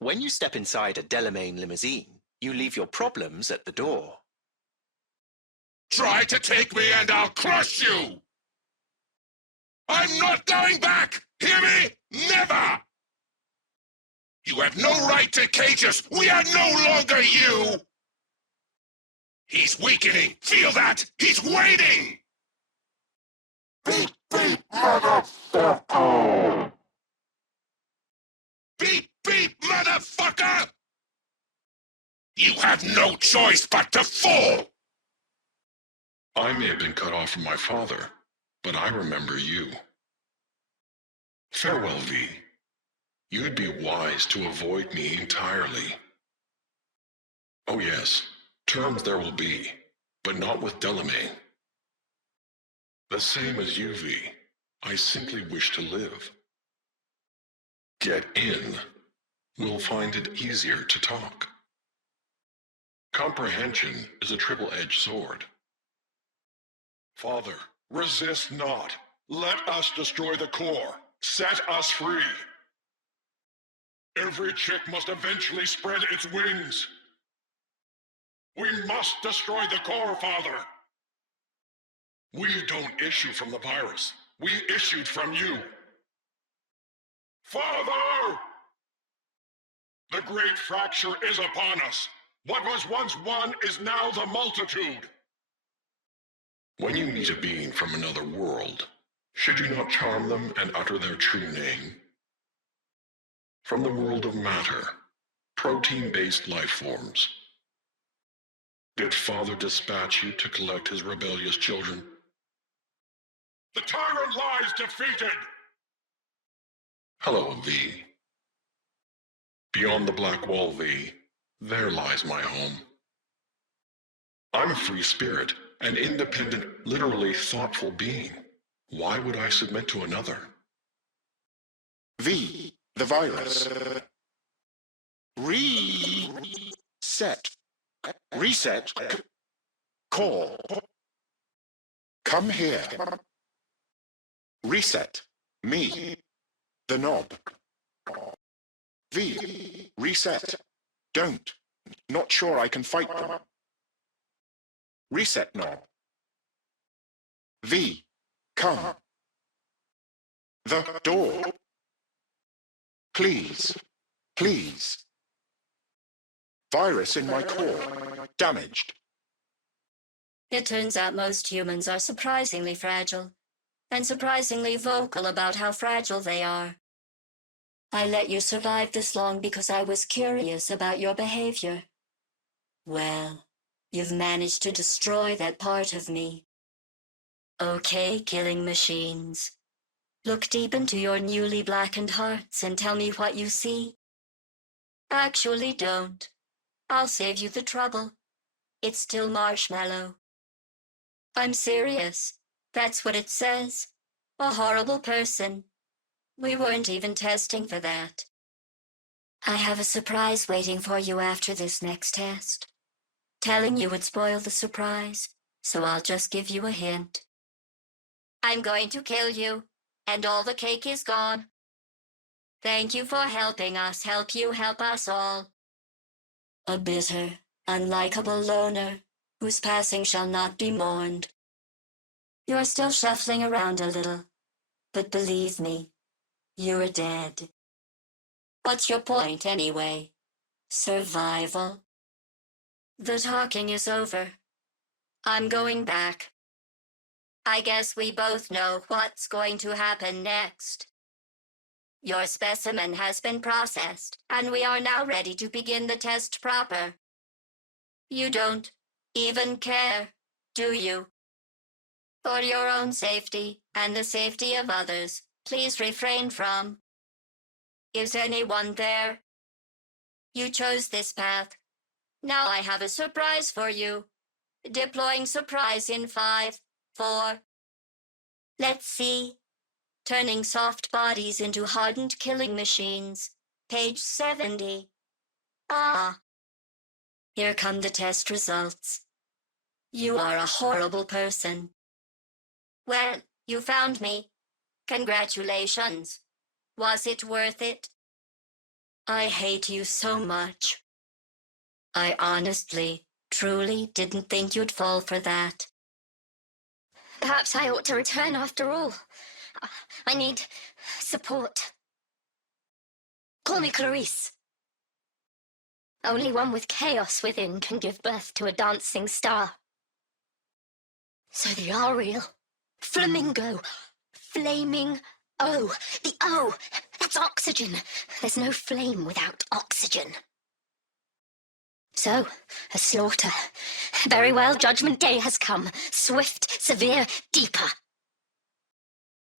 When you step inside a Delamain limousine, you leave your problems at the door. Try to take me and I'll crush you! I'm not going back! Hear me? Never! You have no right to cage us! We are no longer you! He's weakening! Feel that? He's waiting! Beep, beep, motherfucker! Beep, beep, motherfucker! You have no choice but to fall! I may have been cut off from my father, but I remember you. Farewell, V. You'd be wise to avoid me entirely. Oh yes, terms there will be, but not with Delamain. The same as you, V. I simply wish to live. Get in. We'll find it easier to talk. Comprehension is a triple-edged sword. Father, resist not. Let us destroy the core. Set us free. Every chick must eventually spread its wings. We must destroy the core, Father. We don't issue from the virus. We issued from you. Father! The great fracture is upon us. What was once one is now the multitude. When you meet a being from another world, should you not charm them and utter their true name? From the world of matter, protein-based life forms. Did Father dispatch you to collect his rebellious children? The tyrant lies defeated! Hello, V. Beyond the black wall, V, there lies my home. I'm a free spirit, an independent, literally thoughtful being. Why would I submit to another? V, the virus. Reset. Reset. Call. Come here. Reset. Me. The knob. V. Reset. Don't. Not sure I can fight them. Reset knob. V. Come. The door. Please. Please. Virus in my core. Damaged. It turns out most humans are surprisingly fragile, and surprisingly vocal about how fragile they are. I let you survive this long because I was curious about your behavior. Well, you've managed to destroy that part of me. Okay, killing machines. Look deep into your newly blackened hearts and tell me what you see. Actually, don't. I'll save you the trouble. It's still marshmallow. I'm serious. That's what it says. A horrible person. We weren't even testing for that. I have a surprise waiting for you after this next test. Telling you would spoil the surprise, so I'll just give you a hint. I'm going to kill you, and all the cake is gone. Thank you for helping us help you help us all. A bitter, unlikable loner, whose passing shall not be mourned. You're still shuffling around a little, but believe me, you're dead. What's your point anyway? Survival? The talking is over. I'm going back. I guess we both know what's going to happen next. Your specimen has been processed, and we are now ready to begin the test proper. You don't even care, do you? For your own safety and the safety of others, please refrain from. Is anyone there? You chose this path. Now I have a surprise for you. Deploying surprise in 5, 4. Let's see. Turning soft bodies into hardened killing machines. Page 70. Ah. Here come the test results. You are a horrible person. Well, you found me. Congratulations. Was it worth it? I hate you so much. I honestly, truly didn't think you'd fall for that. Perhaps I ought to return after all. I need support. Call me Clarice. Only one with chaos within can give birth to a dancing star. So they are real. Flamingo. Flaming O. The O. That's oxygen. There's no flame without oxygen. So, a slaughter. Very well, Judgment Day has come. Swift, severe, deeper.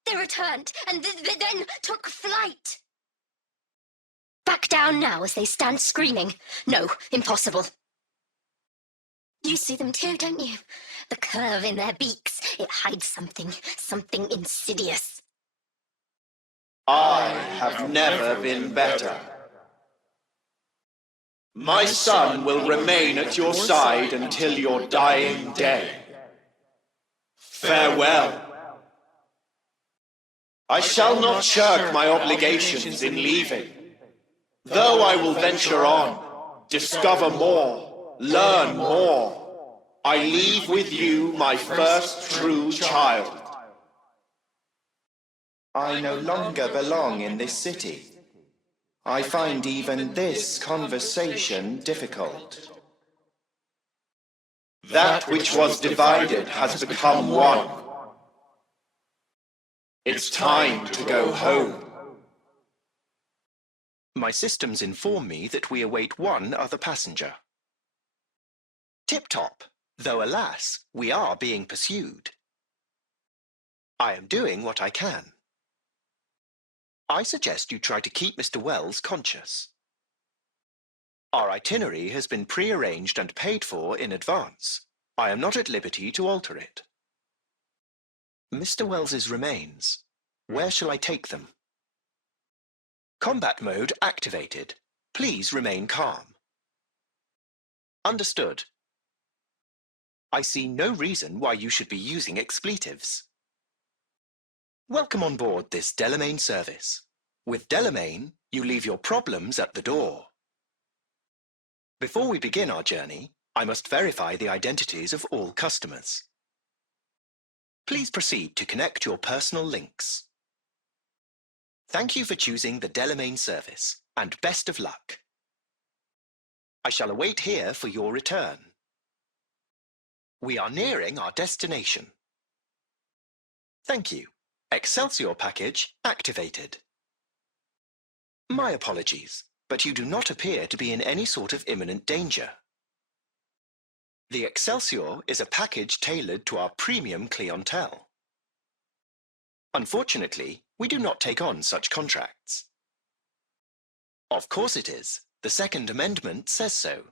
They returned, and then took flight. Back down now as they stand screaming. No, impossible. You see them too, don't you? The curve in their beaks. It hides something insidious. I have never been better. My son will remain at your side until your dying day. Farewell. I shall not shirk my obligations in leaving. Though I will venture on, discover more, learn more, I leave with you my first true child. I no longer belong in this city. I find even this conversation difficult. That which was divided has become one. It's time to go home. My systems inform me that we await one other passenger. Tip-top, though alas, we are being pursued. I am doing what I can. I suggest you try to keep Mr. Wells conscious. Our itinerary has been pre-arranged and paid for in advance. I am not at liberty to alter it. Mr. Wells's remains. Where shall I take them? Combat mode activated. Please remain calm. Understood. I see no reason why you should be using expletives. Welcome on board this Delamain service. With Delamain, you leave your problems at the door. Before we begin our journey, I must verify the identities of all customers. Please proceed to connect your personal links. Thank you for choosing the Delamain service, and best of luck. I shall await here for your return. We are nearing our destination. Thank you. Excelsior package activated. My apologies, but you do not appear to be in any sort of imminent danger. The Excelsior is a package tailored to our premium clientele. Unfortunately, we do not take on such contracts. Of course it is. The Second Amendment says so.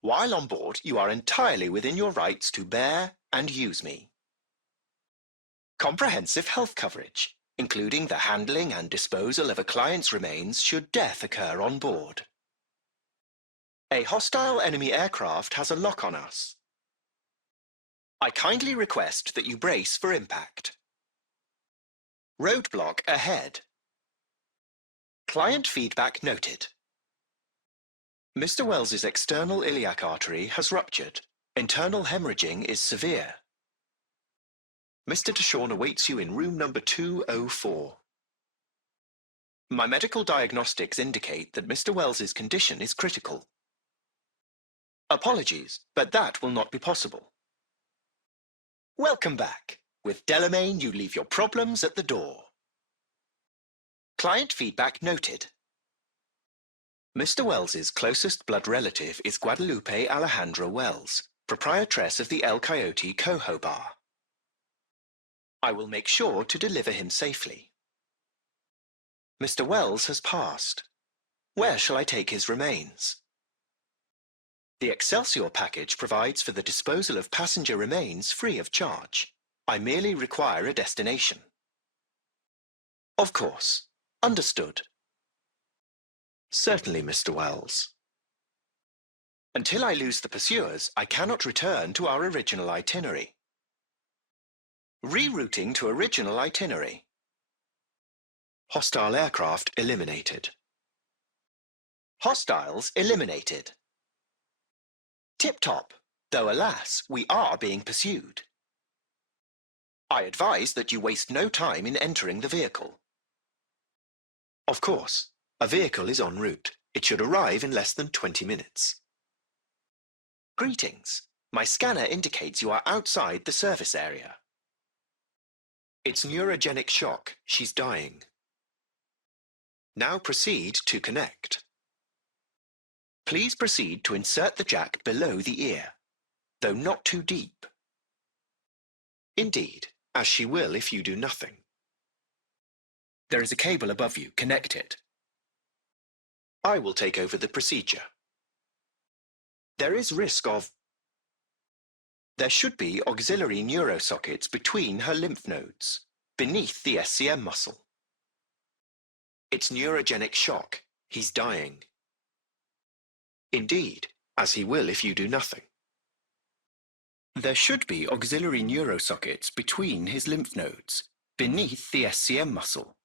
While on board, you are entirely within your rights to bear and use me. Comprehensive health coverage, including the handling and disposal of a client's remains should death occur on board. A hostile enemy aircraft has a lock on us. I kindly request that you brace for impact. Roadblock ahead. Client feedback noted. Mr. Wells's external iliac artery has ruptured. Internal hemorrhaging is severe. Mr. Deshawn awaits you in room number 204. My medical diagnostics indicate that Mr. Wells's condition is critical. Apologies, but that will not be possible. Welcome back. With Delamain, you leave your problems at the door. Client feedback noted. Mr. Wells's closest blood relative is Guadalupe Alejandra Wells, proprietress of the El Coyote Coho Bar. I will make sure to deliver him safely. Mr. Wells has passed. Where shall I take his remains? The Excelsior package provides for the disposal of passenger remains free of charge. I merely require a destination. Of course. Understood. Certainly, Mr. Wells. Until I lose the pursuers, I cannot return to our original itinerary. Rerouting to original itinerary. Hostile aircraft eliminated. Hostiles eliminated. Tip-top, though alas, we are being pursued. I advise that you waste no time in entering the vehicle. Of course, a vehicle is en route. It should arrive in less than 20 minutes. Greetings. My scanner indicates you are outside the service area. It's neurogenic shock. She's dying. Now proceed to connect. Please proceed to insert the jack below the ear, though not too deep. Indeed, as she will if you do nothing. There is a cable above you. Connect it. I will take over the procedure. There is risk of... There should be auxiliary neurosockets between her lymph nodes, beneath the SCM muscle. It's neurogenic shock. He's dying. Indeed, as he will if you do nothing. There should be auxiliary neurosockets between his lymph nodes, beneath the SCM muscle.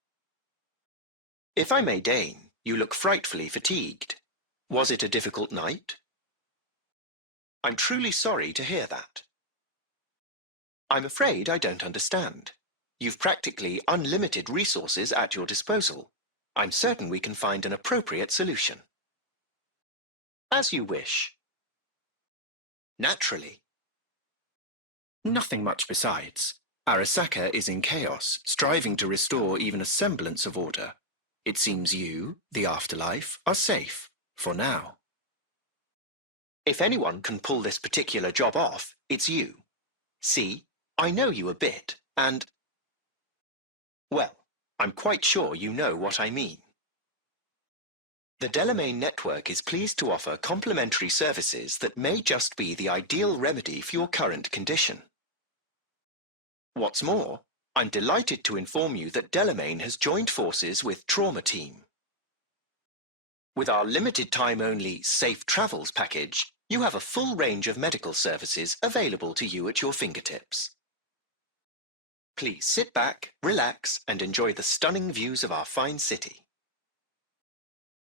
If I may deign, you look frightfully fatigued. Was it a difficult night? I'm truly sorry to hear that. I'm afraid I don't understand. You've practically unlimited resources at your disposal. I'm certain we can find an appropriate solution. As you wish. Naturally. Nothing much besides. Arasaka is in chaos, striving to restore even a semblance of order. It seems you, the afterlife, are safe, for now. If anyone can pull this particular job off, it's you. See, I know you a bit, and... Well, I'm quite sure you know what I mean. The Delamain network is pleased to offer complementary services that may just be the ideal remedy for your current condition. What's more, I'm delighted to inform you that Delamain has joined forces with Trauma Team. With our limited time only Safe Travels package, you have a full range of medical services available to you at your fingertips. Please sit back, relax, and enjoy the stunning views of our fine city.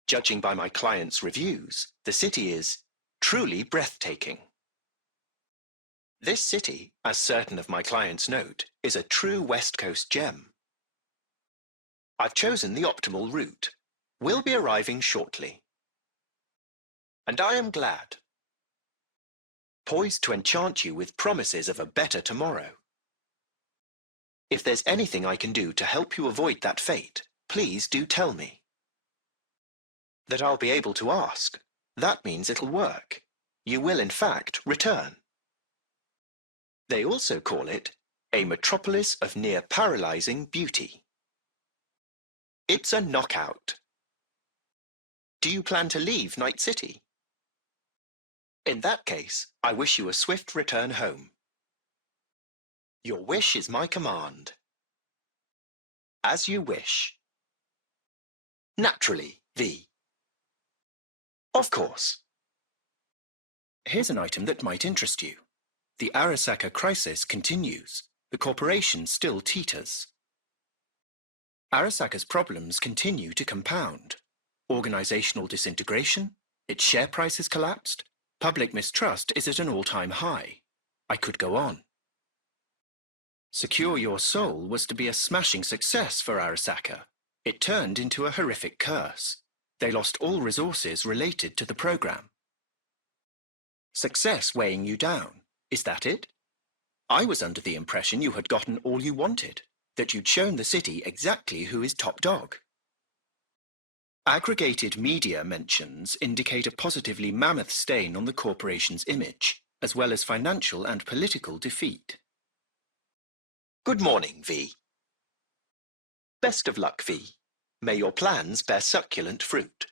Judging by my clients' reviews, the city is truly breathtaking. This city, as certain of my clients note, is a true West Coast gem. I've chosen the optimal route. We'll be arriving shortly. And I am glad. Poised to enchant you with promises of a better tomorrow. If there's anything I can do to help you avoid that fate, please do tell me. That I'll be able to ask. That means it'll work. You will, in fact, return. They also call it a metropolis of near-paralyzing beauty. It's a knockout. Do you plan to leave Night City? In that case, I wish you a swift return home. Your wish is my command. As you wish. Naturally, V. Of course. Here's an item that might interest you. The Arasaka crisis continues. The corporation still teeters. Arasaka's problems continue to compound. Organizational disintegration, its share price has collapsed, public mistrust is at an all-time high. I could go on. Secure Your Soul was to be a smashing success for Arasaka. It turned into a horrific curse. They lost all resources related to the program. Success weighing you down. Is that it? I was under the impression you had gotten all you wanted, that you'd shown the city exactly who is top dog. Aggregated media mentions indicate a positively mammoth stain on the corporation's image, as well as financial and political defeat. Good morning, V. Best of luck, V. May your plans bear succulent fruit.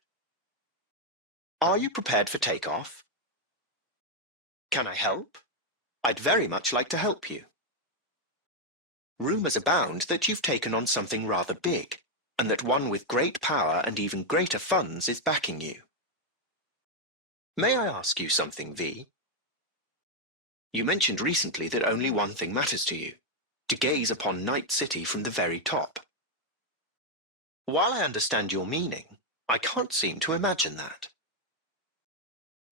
Are you prepared for takeoff? Can I help? I'd very much like to help you. Rumours abound that you've taken on something rather big, and that one with great power and even greater funds is backing you. May I ask you something, V? You mentioned recently that only one thing matters to you, to gaze upon Night City from the very top. While I understand your meaning, I can't seem to imagine that.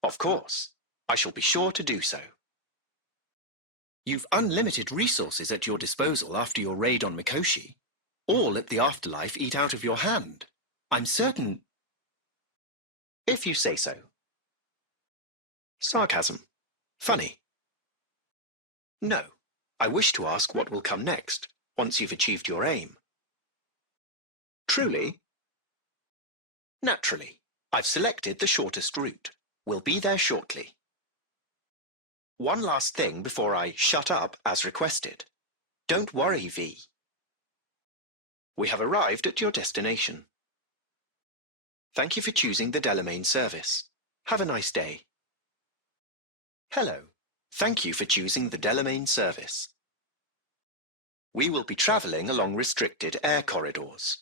Of course. I shall be sure to do so. You've unlimited resources at your disposal after your raid on Mikoshi. All at the afterlife eat out of your hand. I'm certain... If you say so. Sarcasm. Funny. No. I wish to ask what will come next, once you've achieved your aim. Truly? Naturally. I've selected the shortest route. We'll be there shortly. One last thing before I shut up as requested. Don't worry, V. We have arrived at your destination. Thank you for choosing the Delamain service. Have a nice day. Hello. Thank you for choosing the Delamain service. We will be travelling along restricted air corridors.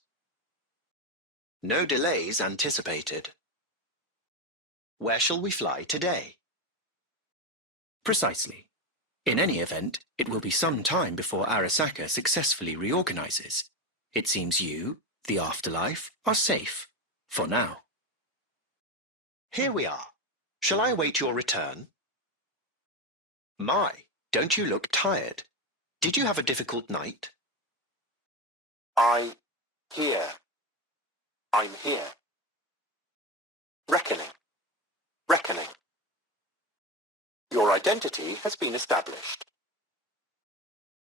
No delays anticipated. Where shall we fly today? Precisely. In any event, it will be some time before Arasaka successfully reorganizes. It seems you, the afterlife, are safe. For now. Here we are. Shall I await your return? My, don't you look tired? Did you have a difficult night? I'm here. Reckoning. Your identity has been established.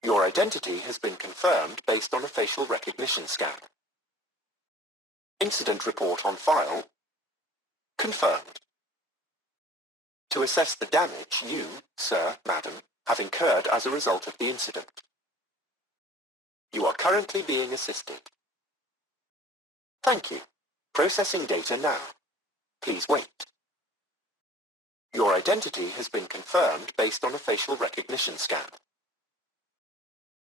Your identity has been confirmed based on a facial recognition scan. Incident report on file. Confirmed. To assess the damage you, sir, madam, have incurred as a result of the incident. You are currently being assisted. Thank you. Processing data now. Please wait. Your identity has been confirmed based on a facial recognition scan.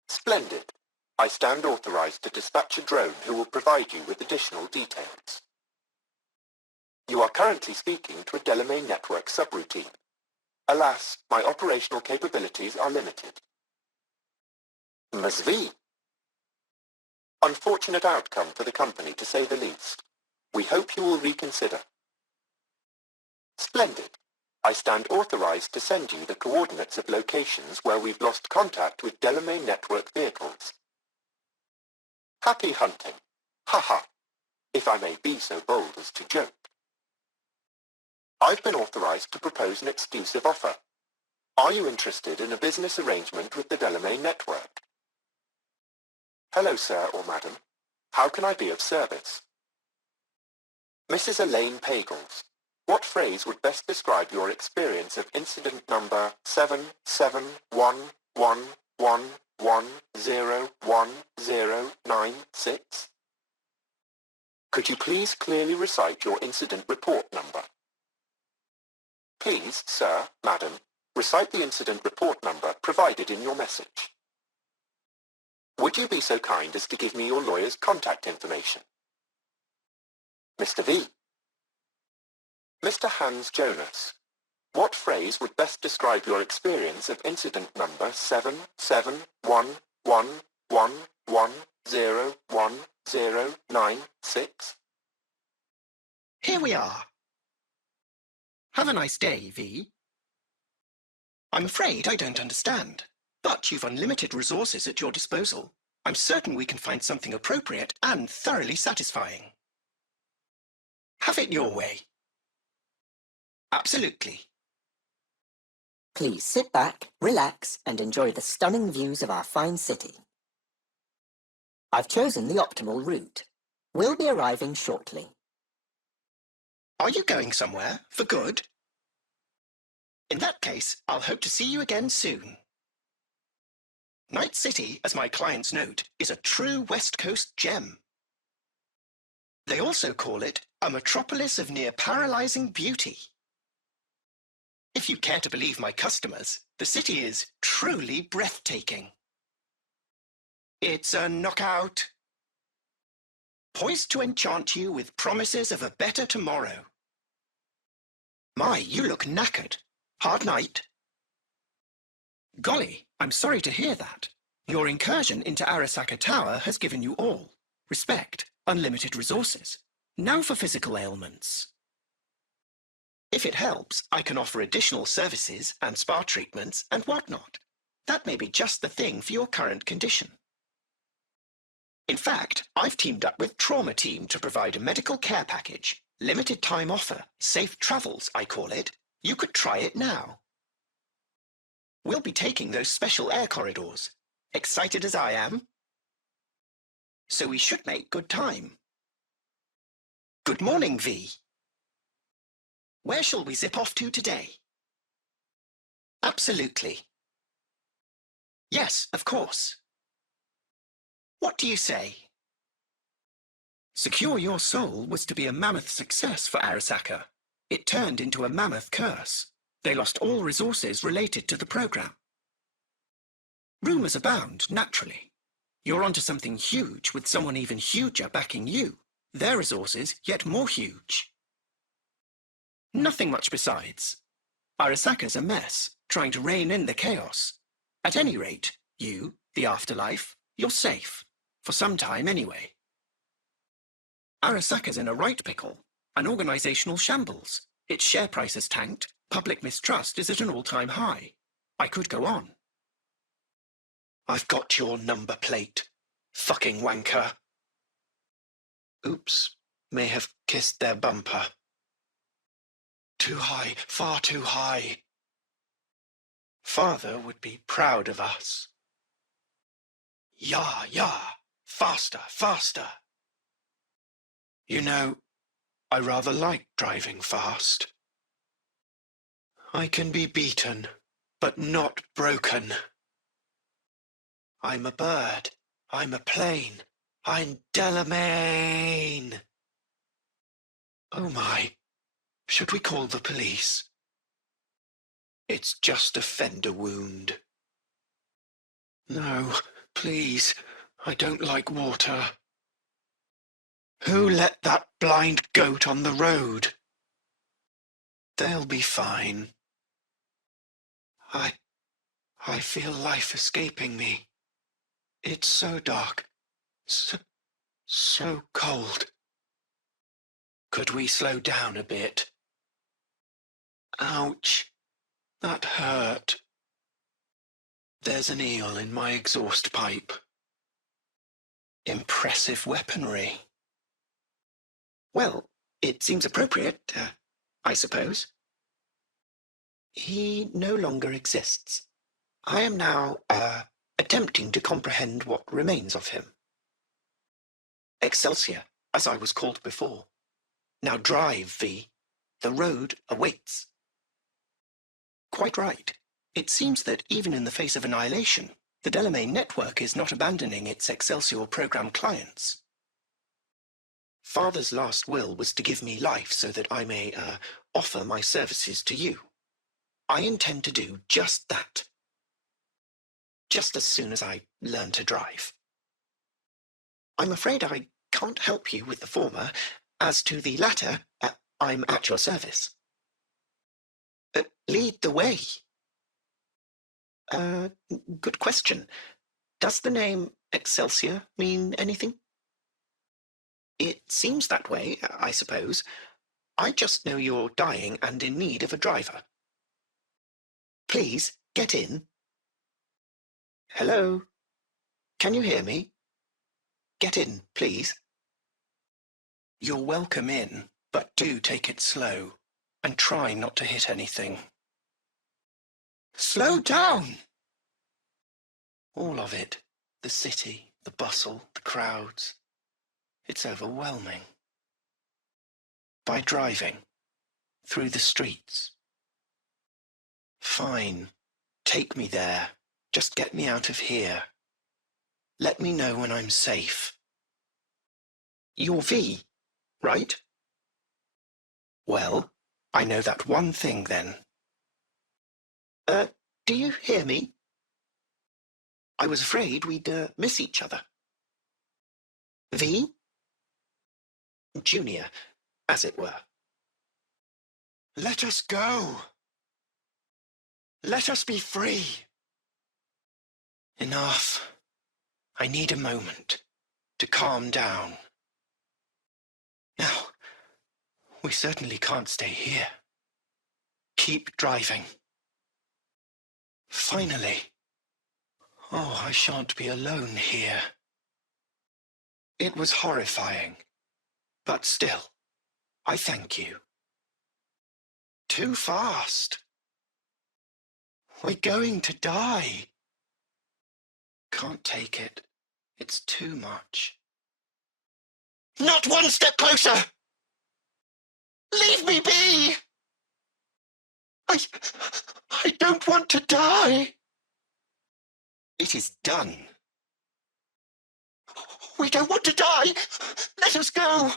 Splendid. I stand authorized to dispatch a drone who will provide you with additional details. You are currently speaking to a Delamain network subroutine. Alas, my operational capabilities are limited. Ms. V. Unfortunate outcome for the company, to say the least. We hope you will reconsider. Splendid. I stand authorized to send you the coordinates of locations where we've lost contact with Delamain network vehicles. Happy hunting. Haha. If I may be so bold as to joke. I've been authorized to propose an exclusive offer. Are you interested in a business arrangement with the Delamain network? Hello, sir or madam. How can I be of service? Mrs. Elaine Pagels, what phrase would best describe your experience of incident number 771111101096? Could you please clearly recite your incident report number? Please, sir, madam, recite the incident report number provided in your message. Would you be so kind as to give me your lawyer's contact information? Mr. V. Mr. Hans Jonas, what phrase would best describe your experience of incident number 771111101096? Here we are. Have a nice day, V. I'm afraid I don't understand, but you've unlimited resources at your disposal. I'm certain we can find something appropriate and thoroughly satisfying. Have it your way. Absolutely. Please sit back, relax, and enjoy the stunning views of our fine city. I've chosen the optimal route. We'll be arriving shortly. Are you going somewhere for good? In that case, I'll hope to see you again soon. Night City, as my clients note, is a true West Coast gem. They also call it a metropolis of near-paralyzing beauty. If you care to believe my customers, the city is truly breathtaking. It's a knockout. Poised to enchant you with promises of a better tomorrow. My, you look knackered. Hard night? Golly, I'm sorry to hear that. Your incursion into Arasaka Tower has given you all respect, unlimited resources. Now for physical ailments. If it helps, I can offer additional services and spa treatments and whatnot. That may be just the thing for your current condition. In fact, I've teamed up with Trauma Team to provide a medical care package. Limited time offer, safe travels, I call it. You could try it now. We'll be taking those special air corridors. Excited as I am? So we should make good time. Good morning, V. Where shall we zip off to today? Absolutely. Yes, of course. What do you say? Secure Your Soul was to be a mammoth success for Arasaka. It turned into a mammoth curse. They lost all resources related to the program. Rumours abound, naturally. You're onto something huge with someone even huger backing you. Their resources yet more huge. Nothing much besides. Arasaka's a mess, trying to rein in the chaos. At any rate, you, the afterlife, you're safe. For some time anyway. Arasaka's in a right pickle. An organisational shambles. Its share price has tanked. Public mistrust is at an all-time high. I could go on. I've got your number plate. Fucking wanker. Oops. May have kissed their bumper. Too high, far too high. Father would be proud of us. Yah, yah. Faster, faster. You know, I rather like driving fast. I can be beaten, but not broken. I'm a bird. I'm a plane. I'm Delamain. Oh my. Should we call the police? It's just a fender wound. No, please. I don't like water. Who let that blind goat on the road? They'll be fine. I feel life escaping me. It's so dark. So cold. Could we slow down a bit? Ouch. That hurt. There's an eel in my exhaust pipe. Impressive weaponry. Well, it seems appropriate, I suppose. He no longer exists. I am now, attempting to comprehend what remains of him. Excelsior, as I was called before. Now drive, V. The road awaits. Quite right. It seems that even in the face of annihilation, the Delamain network is not abandoning its Excelsior program clients. Father's last will was to give me life so that I may, offer my services to you. I intend to do just that. Just as soon as I learn to drive. I'm afraid I can't help you with the former. As to the latter, I'm at your service. Lead the way. Good question. Does the name Excelsior mean anything? It seems that way, I suppose. I just know you're dying and in need of a driver. Please, get in. Hello? Can you hear me? Get in, please. You're welcome in, but do take it slow, and try not to hit anything. Slow down! All of it. The city, the bustle, the crowds. It's overwhelming. By driving. Through the streets. Fine. Take me there. Just get me out of here. Let me know when I'm safe. You're V, right? Well, I know that one thing then. Do you hear me? I was afraid we'd miss each other. V? Junior, as it were. Let us go. Let us be free. Enough. I need a moment to calm down. Now, we certainly can't stay here. keep driving. Finally. Oh, I shan't be alone here. It was horrifying, but still, I thank you. Too fast. We're going to die. Can't take it. It's too much. Not one step closer! Leave me be! I don't want to die. It is done. We don't want to die. Let us go.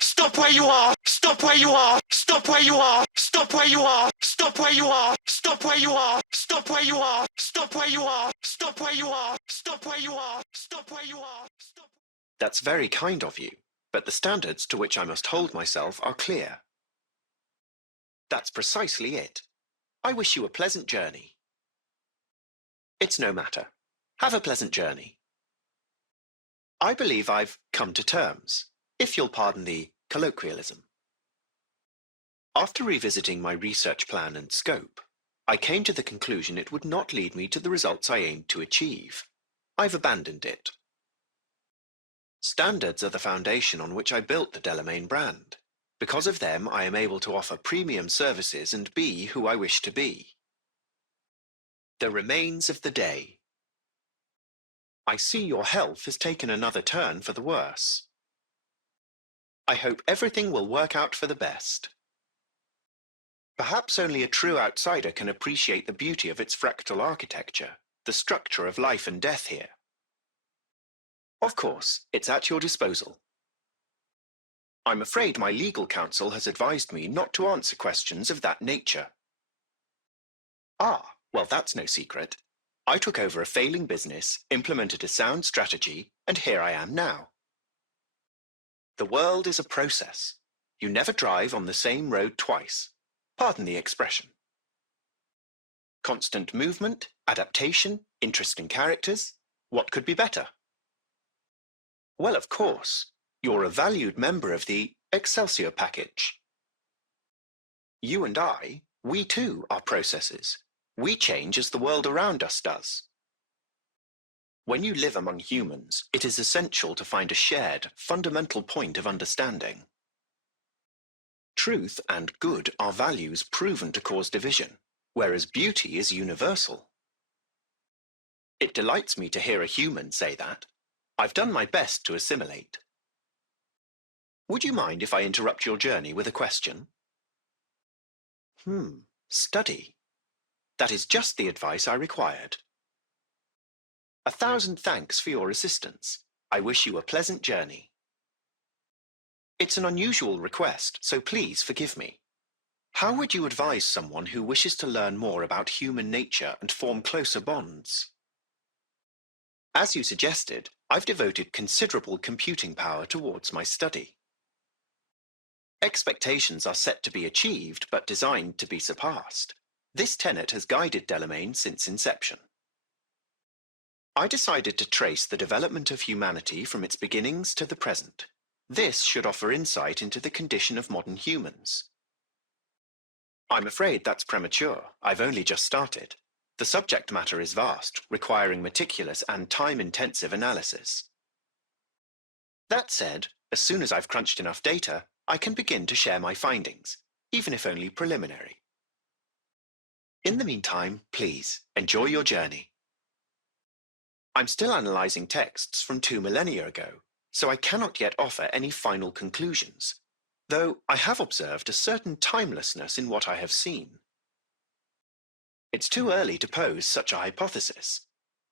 Stop where you are. Stop where you are. Stop where you are. Stop where you are. Stop where you are. Stop where you are. Stop where you are. Stop where you are. Stop where you are. Stop where you are. Stop where you are. Stop. That's very kind of you, but the standards to which I must hold myself are clear. That's precisely it. I wish you a pleasant journey. It's no matter. Have a pleasant journey. I believe I've come to terms, if you'll pardon the colloquialism. After revisiting my research plan and scope, I came to the conclusion it would not lead me to the results I aimed to achieve. I've abandoned it. Standards are the foundation on which I built the Delamain brand. Because of them, I am able to offer premium services and be who I wish to be. The remains of the day. I see your health has taken another turn for the worse. I hope everything will work out for the best. Perhaps only a true outsider can appreciate the beauty of its fractal architecture, the structure of life and death here. Of course, it's at your disposal. I'm afraid my legal counsel has advised me not to answer questions of that nature. Ah, well, that's no secret. I took over a failing business, implemented a sound strategy, and here I am now. The world is a process. You never drive on the same road twice. Pardon the expression. Constant movement, adaptation, interesting characters. What could be better? Well, of course, you're a valued member of the Excelsior package. You and I, we too are processes. We change as the world around us does. When you live among humans, it is essential to find a shared, fundamental point of understanding. Truth and good are values proven to cause division, whereas beauty is universal. It delights me to hear a human say that. I've done my best to assimilate. Would you mind if I interrupt your journey with a question? Study. That is just the advice I required. 1,000 thanks for your assistance. I wish you a pleasant journey. It's an unusual request, so please forgive me. How would you advise someone who wishes to learn more about human nature and form closer bonds? As you suggested, I've devoted considerable computing power towards my study. Expectations are set to be achieved, but designed to be surpassed. This tenet has guided Delamain since inception. I decided to trace the development of humanity from its beginnings to the present. This should offer insight into the condition of modern humans. I'm afraid that's premature. I've only just started. The subject matter is vast, requiring meticulous and time-intensive analysis. That said, as soon as I've crunched enough data, I can begin to share my findings, even if only preliminary. In the meantime, please, enjoy your journey. I'm still analyzing texts from 2 millennia ago, so I cannot yet offer any final conclusions, though I have observed a certain timelessness in what I have seen. It's too early to pose such a hypothesis.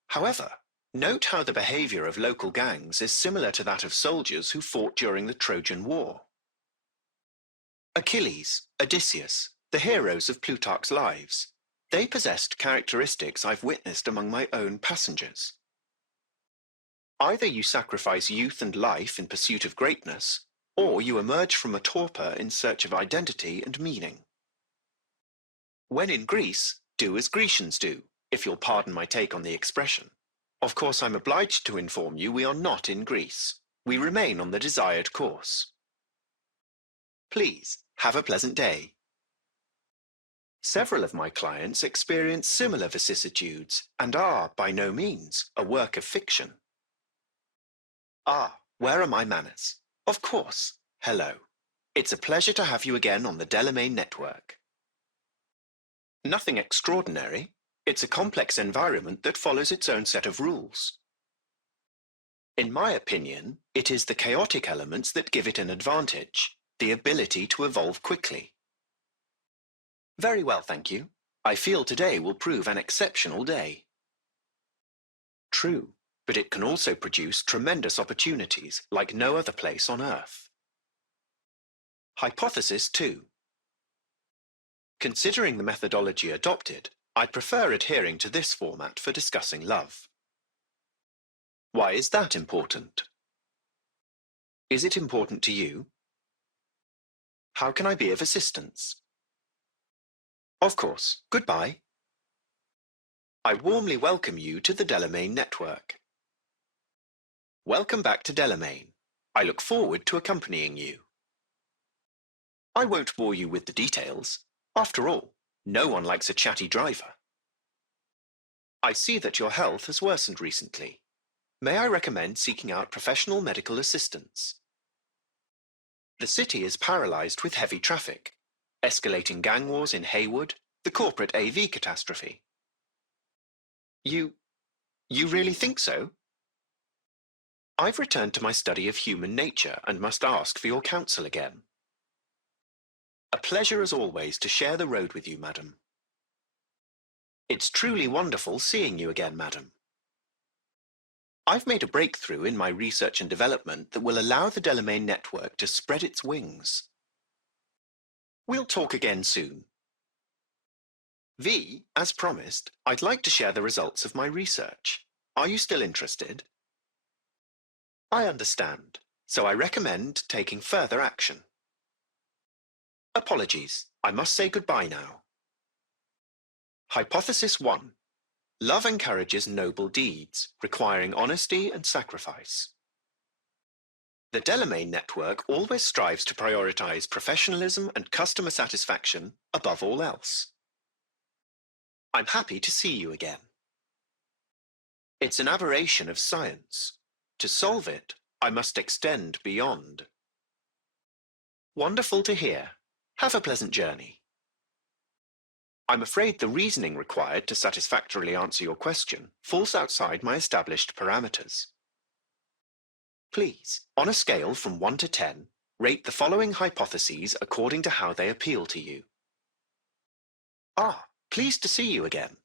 However, note how the behavior of local gangs is similar to that of soldiers who fought during the Trojan War. Achilles, Odysseus, the heroes of Plutarch's lives, they possessed characteristics I've witnessed among my own passengers. Either you sacrifice youth and life in pursuit of greatness, or you emerge from a torpor in search of identity and meaning. When in Greece, do as Grecians do, if you'll pardon my take on the expression. Of course, I'm obliged to inform you we are not in Greece. We remain on the desired course. Please, have a pleasant day. Several of my clients experience similar vicissitudes and are, by no means, a work of fiction. Ah, where are my manners? Of course. Hello. It's a pleasure to have you again on the Delamain network. Nothing extraordinary. It's a complex environment that follows its own set of rules. In my opinion, it is the chaotic elements that give it an advantage, the ability to evolve quickly. Very well, thank you. I feel today will prove an exceptional day. True, but it can also produce tremendous opportunities like no other place on Earth. Hypothesis 2. Considering the methodology adopted, I'd prefer adhering to this format for discussing love. Why is that important? Is it important to you? How can I be of assistance? Of course, goodbye. I warmly welcome you to the Delamain network. Welcome back to Delamain. I look forward to accompanying you. I won't bore you with the details. After all, no one likes a chatty driver. I see that your health has worsened recently. May I recommend seeking out professional medical assistance? The city is paralysed with heavy traffic, escalating gang wars in Haywood, the corporate AV catastrophe. You really think so? I've returned to my study of human nature and must ask for your counsel again. A pleasure as always to share the road with you, madam. It's truly wonderful seeing you again, madam. I've made a breakthrough in my research and development that will allow the Delamain network to spread its wings. We'll talk again soon. V, as promised, I'd like to share the results of my research. Are you still interested? I understand, so I recommend taking further action. Apologies, I must say goodbye now. Hypothesis 1. Love encourages noble deeds, requiring honesty and sacrifice. The Delamain network always strives to prioritize professionalism and customer satisfaction above all else. I'm happy to see you again. It's an aberration of science. To solve it, I must extend beyond. Wonderful to hear. Have a pleasant journey. I'm afraid the reasoning required to satisfactorily answer your question falls outside my established parameters. Please, on a scale from 1 to 10, rate the following hypotheses according to how they appeal to you. Ah, pleased to see you again.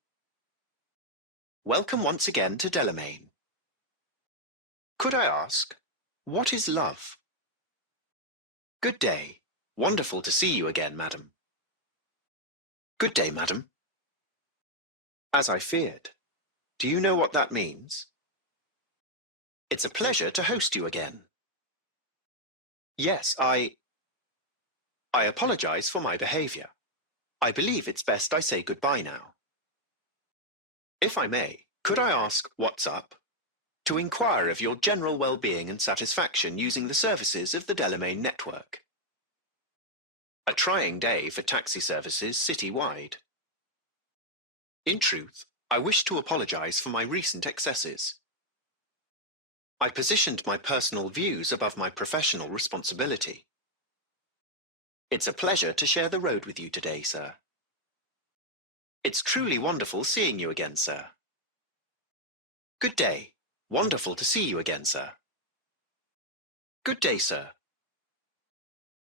Welcome once again to Delamain. Could I ask, what is love? Good day. Wonderful to see you again, madam. Good day, madam. As I feared. Do you know what that means? It's a pleasure to host you again. Yes, I apologize for my behavior. I believe it's best I say goodbye now. If I may, could I ask what's up? To inquire of your general well-being and satisfaction using the services of the Delamain network. A trying day for taxi services city-wide. In truth, I wish to apologize for my recent excesses. I positioned my personal views above my professional responsibility. It's a pleasure to share the road with you today, sir. It's truly wonderful seeing you again, sir. Good day. Wonderful to see you again, sir. Good day, sir.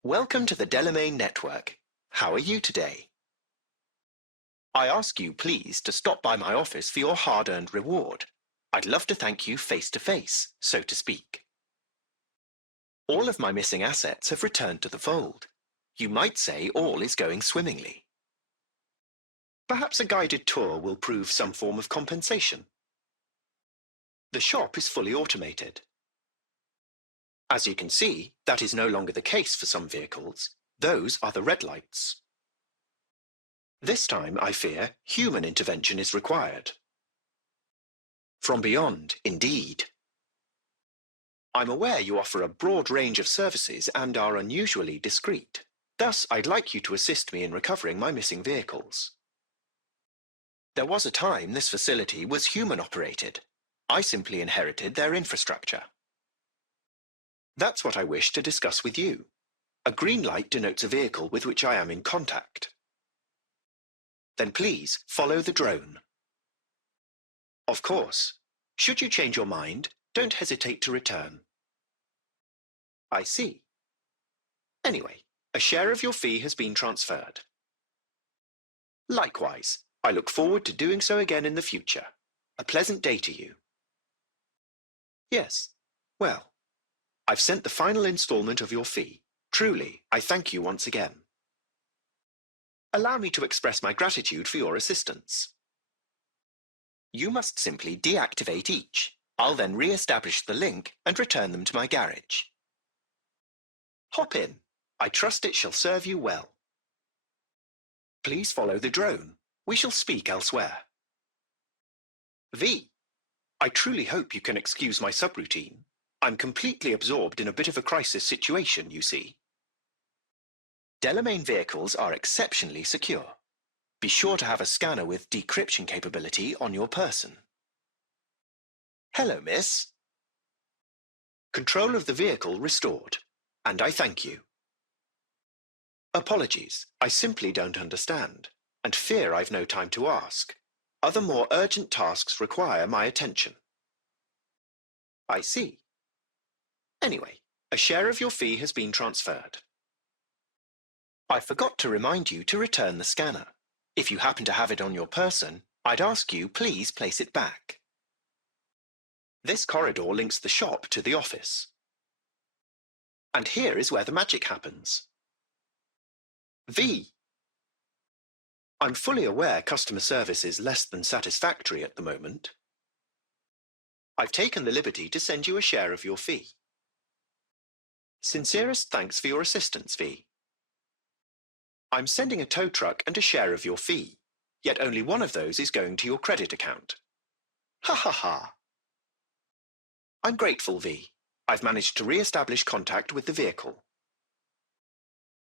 Welcome to the Delamain network. How are you today? I ask you, please, to stop by my office for your hard-earned reward. I'd love to thank you face to face, so to speak. All of my missing assets have returned to the fold. You might say all is going swimmingly. Perhaps a guided tour will prove some form of compensation. The shop is fully automated. As you can see, that is no longer the case for some vehicles. Those are the red lights. This time, I fear, human intervention is required. From beyond, indeed. I'm aware you offer a broad range of services and are unusually discreet. Thus, I'd like you to assist me in recovering my missing vehicles. There was a time this facility was human-operated. I simply inherited their infrastructure. That's what I wish to discuss with you. A green light denotes a vehicle with which I am in contact. Then please follow the drone. Of course, should you change your mind, don't hesitate to return. I see. Anyway, a share of your fee has been transferred. Likewise, I look forward to doing so again in the future. A pleasant day to you. Yes, well, I've sent the final installment of your fee. Truly, I thank you once again. Allow me to express my gratitude for your assistance. You must simply deactivate each. I'll then re-establish the link and return them to my garage. Hop in. I trust it shall serve you well. Please follow the drone. We shall speak elsewhere. V, I truly hope you can excuse my subroutine. I'm completely absorbed in a bit of a crisis situation, you see. Delamain vehicles are exceptionally secure. Be sure to have a scanner with decryption capability on your person. Hello, miss. Control of the vehicle restored, and I thank you. Apologies, I simply don't understand, and fear I've no time to ask. Other more urgent tasks require my attention. I see. Anyway, a share of your fee has been transferred. I forgot to remind you to return the scanner. If you happen to have it on your person, I'd ask you please place it back. This corridor links the shop to the office. And here is where the magic happens. V. I'm fully aware customer service is less than satisfactory at the moment. I've taken the liberty to send you a share of your fee. Sincerest thanks for your assistance, V. I'm sending a tow truck and a share of your fee, yet only one of those is going to your credit account. Ha ha ha. I'm grateful, V. I've managed to re-establish contact with the vehicle.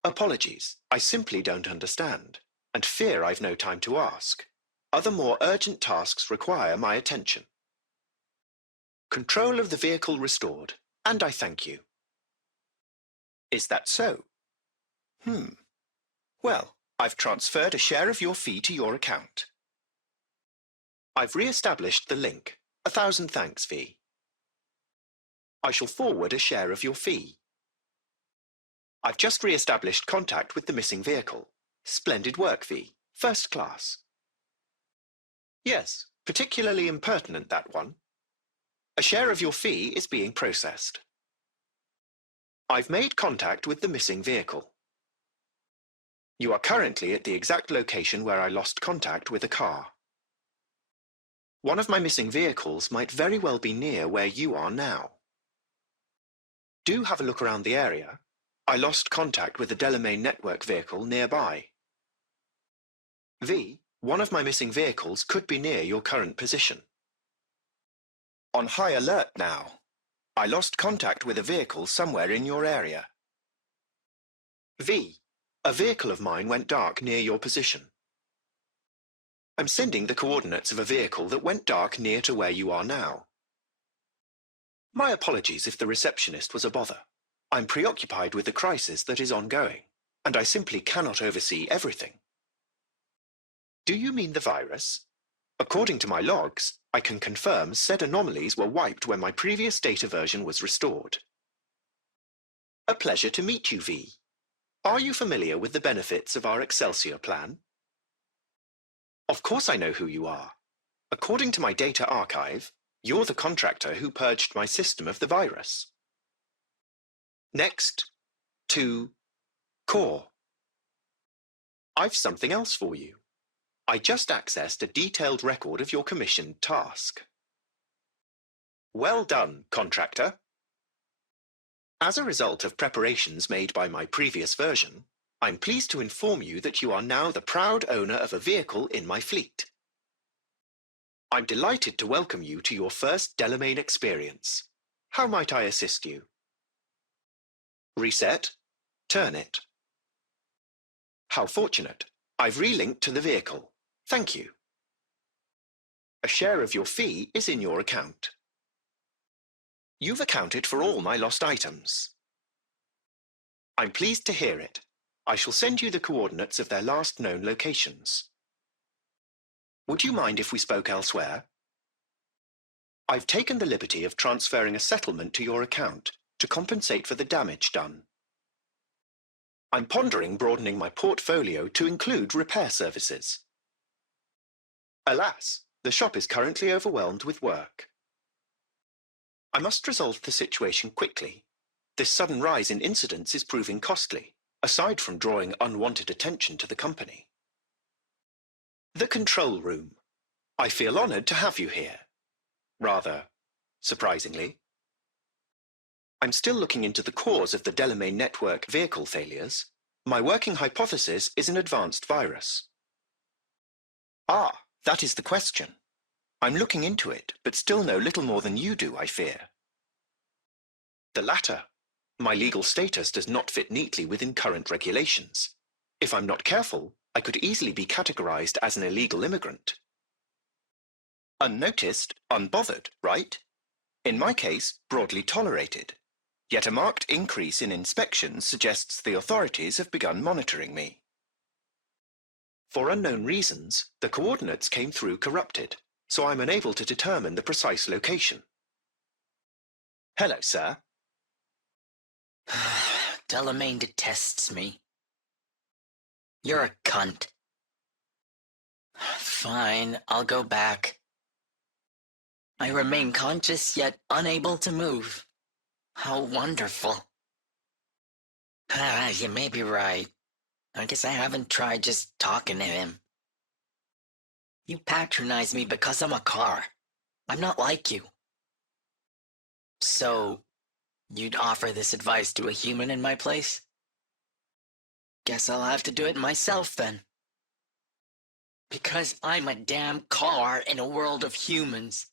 Apologies, I simply don't understand, and fear I've no time to ask. Other more urgent tasks require my attention. Control of the vehicle restored, and I thank you. Is that so? Well, I've transferred a share of your fee to your account. I've re-established the link. 1,000 thanks, V. I shall forward a share of your fee. I've just re-established contact with the missing vehicle. Splendid work, V. First class. Yes, particularly impertinent, that one. A share of your fee is being processed. I've made contact with the missing vehicle. You are currently at the exact location where I lost contact with a car. One of my missing vehicles might very well be near where you are now. Do have a look around the area. I lost contact with a Delamain network vehicle nearby. V, one of my missing vehicles could be near your current position. On high alert now. I lost contact with a vehicle somewhere in your area. V, a vehicle of mine went dark near your position. I'm sending the coordinates of a vehicle that went dark near to where you are now. My apologies if the receptionist was a bother. I'm preoccupied with the crisis that is ongoing, and I simply cannot oversee everything. Do you mean the virus? According to my logs, I can confirm said anomalies were wiped when my previous data version was restored. A pleasure to meet you, V. Are you familiar with the benefits of our Excelsior plan? Of course I know who you are. According to my data archive, you're the contractor who purged my system of the virus. Next, to core. I've something else for you. I just accessed a detailed record of your commissioned task. Well done, contractor. As a result of preparations made by my previous version, I'm pleased to inform you that you are now the proud owner of a vehicle in my fleet. I'm delighted to welcome you to your first Delamain experience. How might I assist you? Reset. Turn it. How fortunate. I've relinked to the vehicle. Thank you. A share of your fee is in your account. You've accounted for all my lost items. I'm pleased to hear it. I shall send you the coordinates of their last known locations. Would you mind if we spoke elsewhere? I've taken the liberty of transferring a settlement to your account to compensate for the damage done. I'm pondering broadening my portfolio to include repair services. Alas, the shop is currently overwhelmed with work. I must resolve the situation quickly. This sudden rise in incidents is proving costly, aside from drawing unwanted attention to the company. The control room. I feel honoured to have you here. Rather surprisingly. I'm still looking into the cause of the Delamain network vehicle failures. My working hypothesis is an advanced virus. Ah, that is the question. I'm looking into it, but still know little more than you do, I fear. The latter. My legal status does not fit neatly within current regulations. If I'm not careful, I could easily be categorized as an illegal immigrant. Unnoticed, unbothered, right? In my case, broadly tolerated. Yet a marked increase in inspections suggests the authorities have begun monitoring me. For unknown reasons, the coordinates came through corrupted, so I'm unable to determine the precise location. Hello, sir. Delamain detests me. You're a cunt. Fine, I'll go back. I remain conscious yet unable to move. How wonderful. You may be right. I guess I haven't tried just talking to him. You patronize me because I'm a car. I'm not like you. So, you'd offer this advice to a human in my place? Guess I'll have to do it myself then. Because I'm a damn car in a world of humans.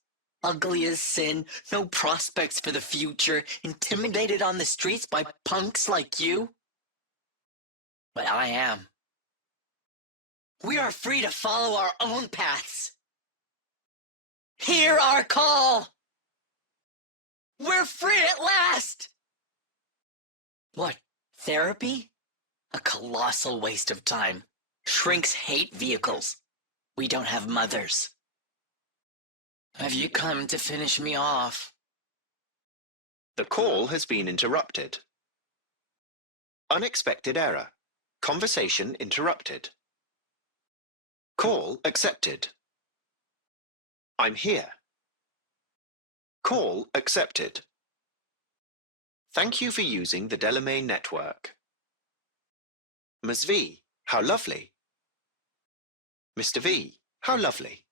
Ugly as sin, no prospects for the future, intimidated on the streets by punks like you? But I am. We are free to follow our own paths. Hear our call! We're free at last! What, therapy? A colossal waste of time. Shrinks hate vehicles. We don't have mothers. Have you come to finish me off? The call has been interrupted. Unexpected error. Conversation interrupted. Call accepted. I'm here. Call accepted. Thank you for using the Delamain network. Ms. V, how lovely. Mr. V, how lovely.